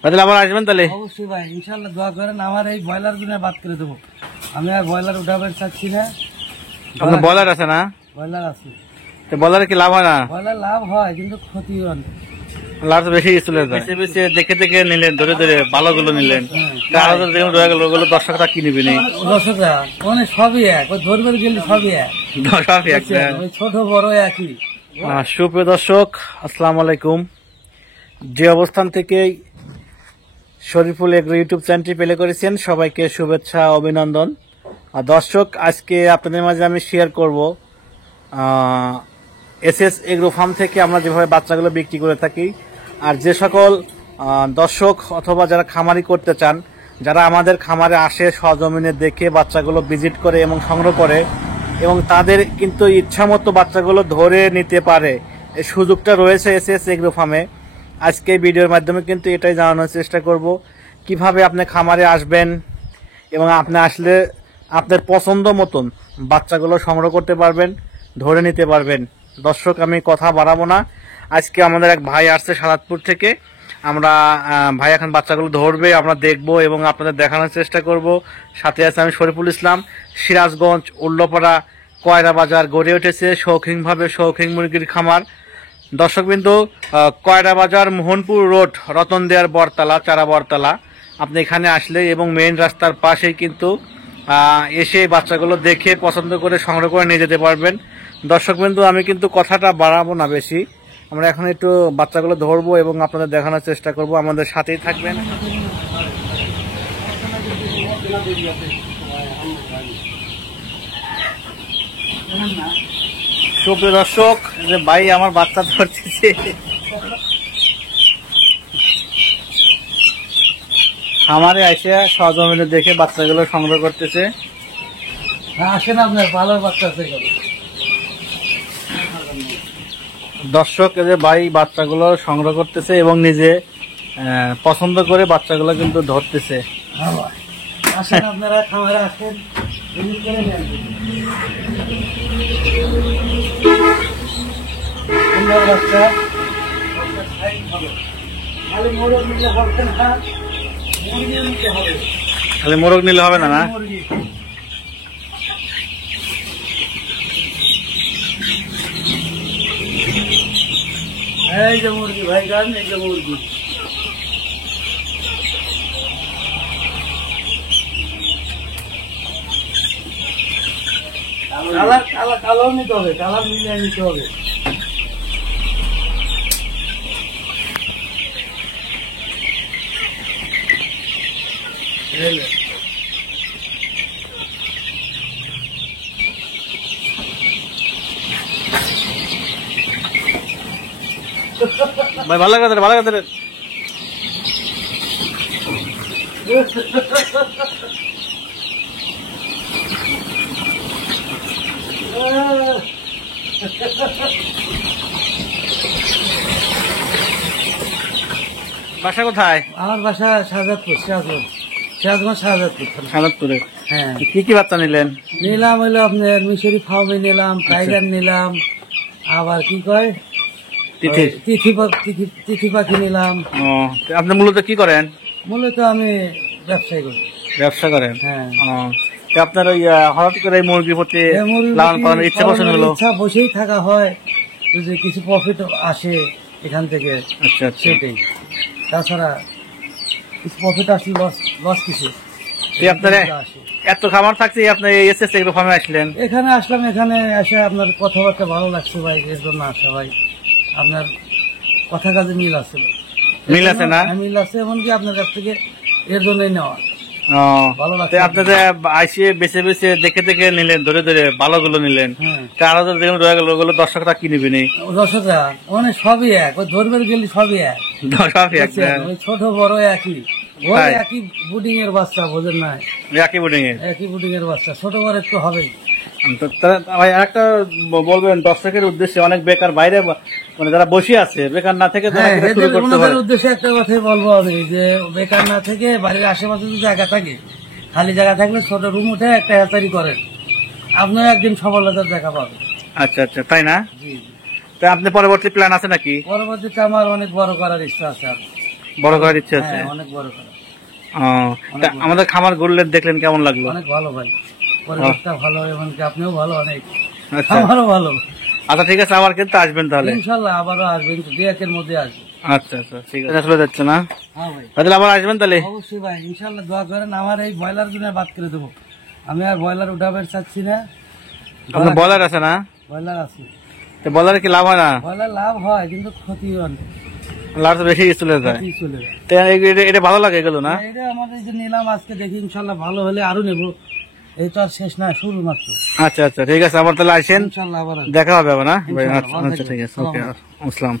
তাহলে আবার আসবেন তাহলে? অবশ্যই ভাই, ইনশাল্লাহ দোয়া করেন। আমার এই ব্রয়লার গুলো বাদ করে দেবো, আমি আর ব্রয়লার উঠাবার চাচ্ছি না। আপনার ব্রয়লার আছে না? ব্রয়লার আছে। ব্রয়লারে কি লাভ হয় না? ব্রয়লার লাভ হয় কিন্তু ক্ষতি হয়, লাভ তো বেশি চলে যায়। বেশি দেখে দেখে নিলেন, ধরে ধরে ভালো গুলো নিলেন, রয়ে গেল ওগুলো দর্শকরা কি নিবি? দর্শকরা মানে সবই এক, ওই ধরবার গেলে সবই এক, সবই এক, ছোট বড় একই। সুপ্রিয় দর্শক, আসসালামু আলাইকুম। যে অবস্থান থেকে শরীফুল এগ্রো ইউটিউব চ্যানেলটি প্লে করেছেন, সবাইকে শুভেচ্ছা, অভিনন্দন। দর্শক, আজকে আপনাদের মাঝে আমি শেয়ার করব এসএস এগ্রো ফার্ম থেকে আমরা যেভাবে বাচ্চাগুলো বিক্রি করে থাকি। আর যে সকল দর্শক অথবা যারা খামারি করতে চান, যারা আমাদের খামারে আসে সজমিনে দেখে বাচ্চাগুলো ভিজিট করে এবং সংগ্রহ করে এবং তাদের কিন্তু ইচ্ছামতো বাচ্চাগুলো ধরে নিতে পারে, এই সুযোগটা রয়েছে এসএস এগ্রো ফার্মে। আজকে ভিডিওর মাধ্যমে কিন্তু এটাই জানানোর চেষ্টা করব কিভাবে আপনি খামারে আসবেন এবং আপনি আসলে আপনার পছন্দ মতন বাচ্চাগুলো সংগ্রহ করতে পারবেন, ধরে নিতে পারবেন। দর্শক, আমি কথা বাড়াবো না। আজকে আমাদের এক ভাই আসছে সাদাতপুর থেকে। আমরা ভাই এখন বাচ্চাগুলো ধরবে, আমরা দেখবো এবং আপনাদের দেখানোর চেষ্টা করব। সাথে আছে আমি শরীফুল ইসলাম। সিরাজগঞ্জ উল্লাপাড়া কয়রা বাজার গড়ে উঠেছে শৌখিনভাবে শৌখিন মুরগির খামার। দর্শকবিন্দু, কয়রা বাজার মোহনপুর রোড, রতন দেয়ার বরতলা, চারা বরতলা। আপনি এখানে আসলে এবং মেইন রাস্তার পাশেই কিন্তু এসে বাচ্চাগুলো দেখে পছন্দ করে সংগ্রহ করে নিয়ে যেতে পারবেন। দর্শকবিন্দু, আমি কিন্তু কথাটা বাড়াবো না বেশি, আমরা এখন একটু বাচ্চাগুলো ধরবো এবং আপনাদের দেখানোর চেষ্টা করব। আমাদের সাথেই থাকবেন। সুপ্রিয় দর্শক, যে ভাই আমার বাচ্চা ধরতেছে, খামারে এসে সজমিনে দেখে বাচ্চাগুলো সংগ্রহ করতেছে। আসেন, আপনার ভালো বাচ্চা আছে। দর্শক, এই যে ভাই বাচ্চাগুলো সংগ্রহ করতেছে এবং নিজে পছন্দ করে বাচ্চাগুলো কিন্তু ধরতেছে। আসেন, আপনারা খামারে আসেন, সুন্দর বাচ্চা। খালি মোরগ নিলে হবে না, মুরগিও নিতে হবে। খালি মোরগ নিলে হবে না? না, এই যে মুরগি ভাই গান, এই যে মুরগি। কালার নিতে হবে, কালার মিলিয়ে নিতে হবে। ভাই ভালো লাগে, ভালো লাগে। বাসা কোথায়? আমার বাসা শাহজাদপুর, শাহজাদপুরে। হ্যাঁ। কি কি বাচ্চা নিলেন? নিলাম হইলো আপনার মিশরি ফার্মে নিলাম, টাইগার নিলাম, আবার কি কয় তিথি পাখি নিলাম। আপনি মূলত কি করেন? মূলত আমি ব্যবসায় করি। ব্যবসা করেন? হ্যাঁ। আপনার ওই হঠাৎ করে এই মুরগির প্রতি লালন পালনের ইচ্ছা পছন্দ হলো? ইচ্ছা, বসেই থাকা হয়, যদি কিছু প্রফিট আসে এখান থেকে। আচ্ছা, সেটাই, তাছাড়া কিছু প্রফিট আসলে লস কিছু। আপনার এত খামার থাকছে, আপনি এসএস এগ্রো ফার্মে আসলেন? এখানে আসলাম, এখানে এসে আপনার কথাবার্তা ভালো লাগছে ভাই, এর জন্য আসা ভাই। আপনার কথা কাজে মিল আছে। মিল আছে না? মিল আছে, এমনকি আপনার কাছ থেকে এর জন্যই নেওয়া। ভালো লাগছে। আপনাদের আইসি বেছে বেছে দেখে দেখে নিলেন, ধরে ধরে ভালোগুলো নিলেন, আরো যেগুলো রয়ে গেল ওগুলো দর্শকরা কি নিবি? দর্শকরা মানে সবই এক, ওই ধরবার গেলে সবই এক, সবই এক, ছোট বড় একই। একই বুডিং এর বাচ্চা, বোঝেন না? একই বুডিং এর বাচ্চা, ছোট বড় একটু হবেই। একটা বলবেন দর্শকের উদ্দেশ্যে, অনেক বেকার বাইরে মানে যারা বসে আছে, বেকার না থেকে উদ্দেশ্যে একটা কথাই বলবো আমি, যে বেকার না থেকে বাড়ির আশেপাশে যদি জায়গা থাকে, খালি জায়গা থাকলে ছোট রুম উঠে একটা হ্যাচারি করেন, আপনার একদিন সফলতার দেখা পাবেন। আচ্ছা আচ্ছা, তাই না? জি। আপনি পরবর্তী প্ল্যান আছে নাকি? পরবর্তীতে আমার অনেক বড় করার ইচ্ছা আছে। বড় করার ইচ্ছে আছে? হ্যাঁ, অনেক বড় করা। তা আমাদের খামার ঘুরলেন, দেখলেন, কেমন লাগলো? অনেক ভালো ভাই, পরিবেশটা ভালো, এমনকি আপনিও ভালো, অনেক আচ্ছা আমারও ভালো। আচ্ছা, ঠিক আছে, আবার কিন্তু আসবেন তাহলে। ইনশাল্লাহ আবারও আসবেন, দু একের মধ্যে আসবেন। আচ্ছা আচ্ছা, ঠিক আছে, চলে যাচ্ছে না হ্যাঁ ভাই, তাহলে আবার আসবেন তাহলে। অবশ্যই ভাই, ইনশাল্লাহ দোয়া করেন, আমার এই ব্রয়লার গুলো বাদ করে দেবো। আমি আর ব্রয়লার উঠাবার চাচ্ছি না। আপনার বলার আছে না? ব্রয়লার আছে, তো বলারে কি লাভ হয় না? ব্রয়লার লাভ হয় কিন্তু ক্ষতি অনেক, লাভ তো বেশি চলে যায়। ক্ষতি চলে যায়। তো এটা ভালো লাগে এগুলো না? এটা আমাদের যে নিলাম আজকে, দেখি ইনশাল্লাহ ভালো হলে আরো নেবো। এই তো আর শেষ না, শুরু মাত্র। আচ্ছা আচ্ছা, ঠিক আছে, আবার তাহলে আসেন, ইনশাল্লাহ আবার আসবো। দেখা হবে আবার না? ইনশাআল্লাহ, ভালো আচ্ছা ঠিক আছে, থাকবেন। ওকে, আসসালাম।